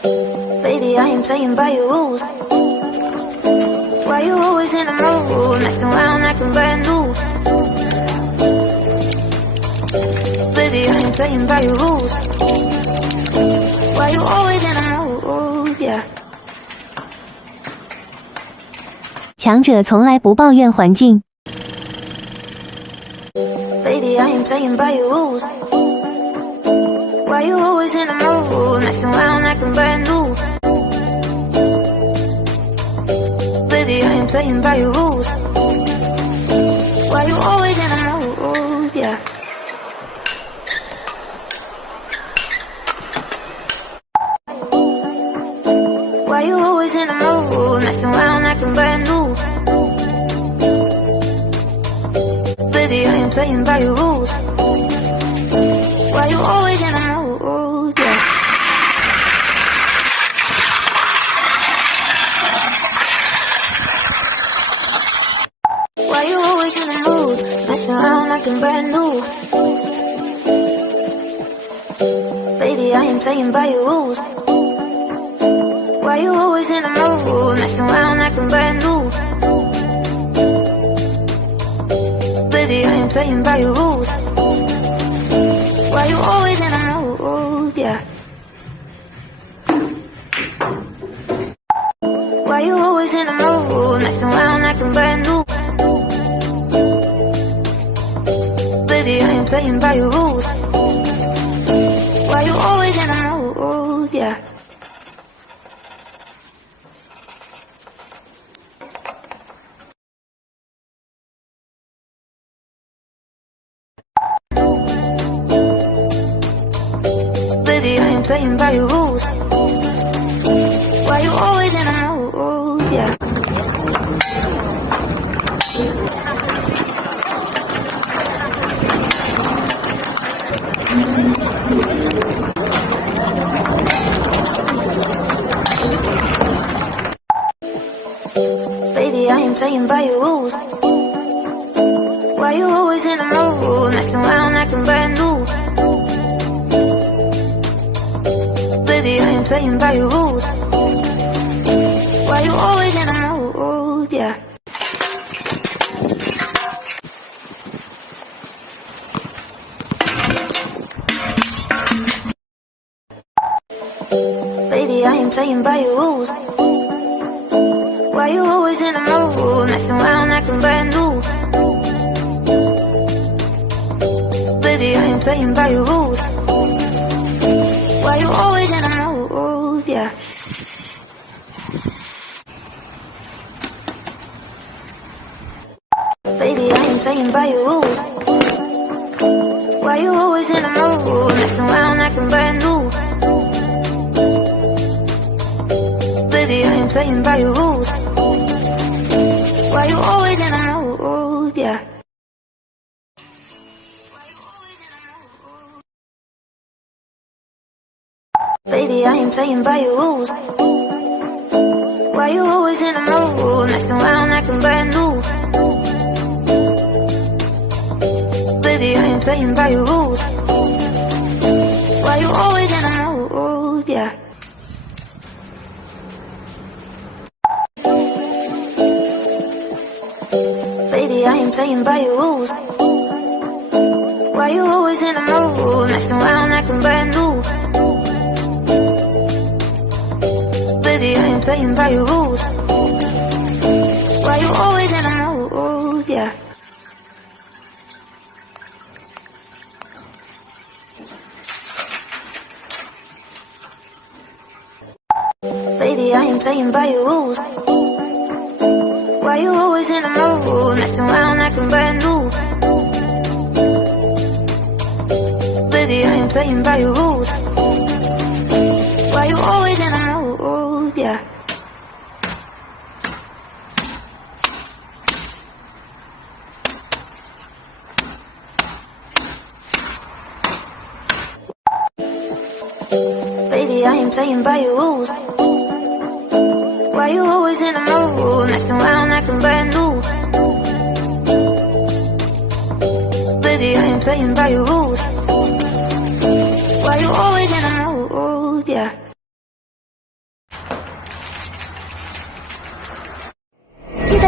Baby, I ain't playing by your rules. Why you always in the mood, messing around acting brand new? Baby, I ain't playing by your rules. Why you always in the mood, yeah. 强者从来不抱怨环境。Baby, I ain't playing by your rules. Why you always in the mood, messing around acting brand new? Baby, I ain't playing by your rules. Why you always in the mood, yeah. Why you always in the mood, messing around acting brand new? Baby, I ain't playing by your rules. Why you always in the mood, yeah. Why you always in the mood, messing around acting brand new? Baby, I ain't playing by your rules. Why you always in the mood, messing around acting brand new? Baby, I ain't playing by your rules. Why you always in the mood, yeah. Why you always in the mood, messing around acting brand new? Baby, I ain't playing by your rules. Why you always in the mood, yeah. Baby, I ain't playing by your rules. Why you always in the mood, yeah. Baby, I ain't playing by your rules. Why you always in the mood, messing around acting brand new? Baby, I ain't playing by your rules. Why you always in the mood, yeah. Baby, I ain't playing by your rules. Why you always in the mood, messing around acting brand new? Baby, I ain't playing by your rules. Why you always in the mood, yeah. Baby, I ain't playing by your rules. Why you always in the mood, messing around acting brand new? Baby, I ain't playing by your rules. Why you always in the mood, yeah. Baby, I ain't playing by your rules. Why you always in the mood, messing around acting brand new? Baby, I ain't playing by your rules. Why you always in the mood, yeah. Baby, I ain't playing by your rules. Why you always in the mood, messing around acting brand new? Baby, I ain't playing by your rules. Why you always in the mood, yeah. Baby, I ain't playing by your rules. Why you always in the mood, messing around acting brand new? Baby, I ain't playing by your rules. Why you always in the mood, yeah. Baby, I ain't playing by your rules. Why you always in the mood, messing around acting brand new? Baby, I ain't playing by your rules. Why you always in the mood, yeah.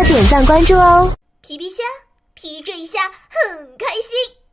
点赞关注哦。皮皮虾，皮这一下很开心。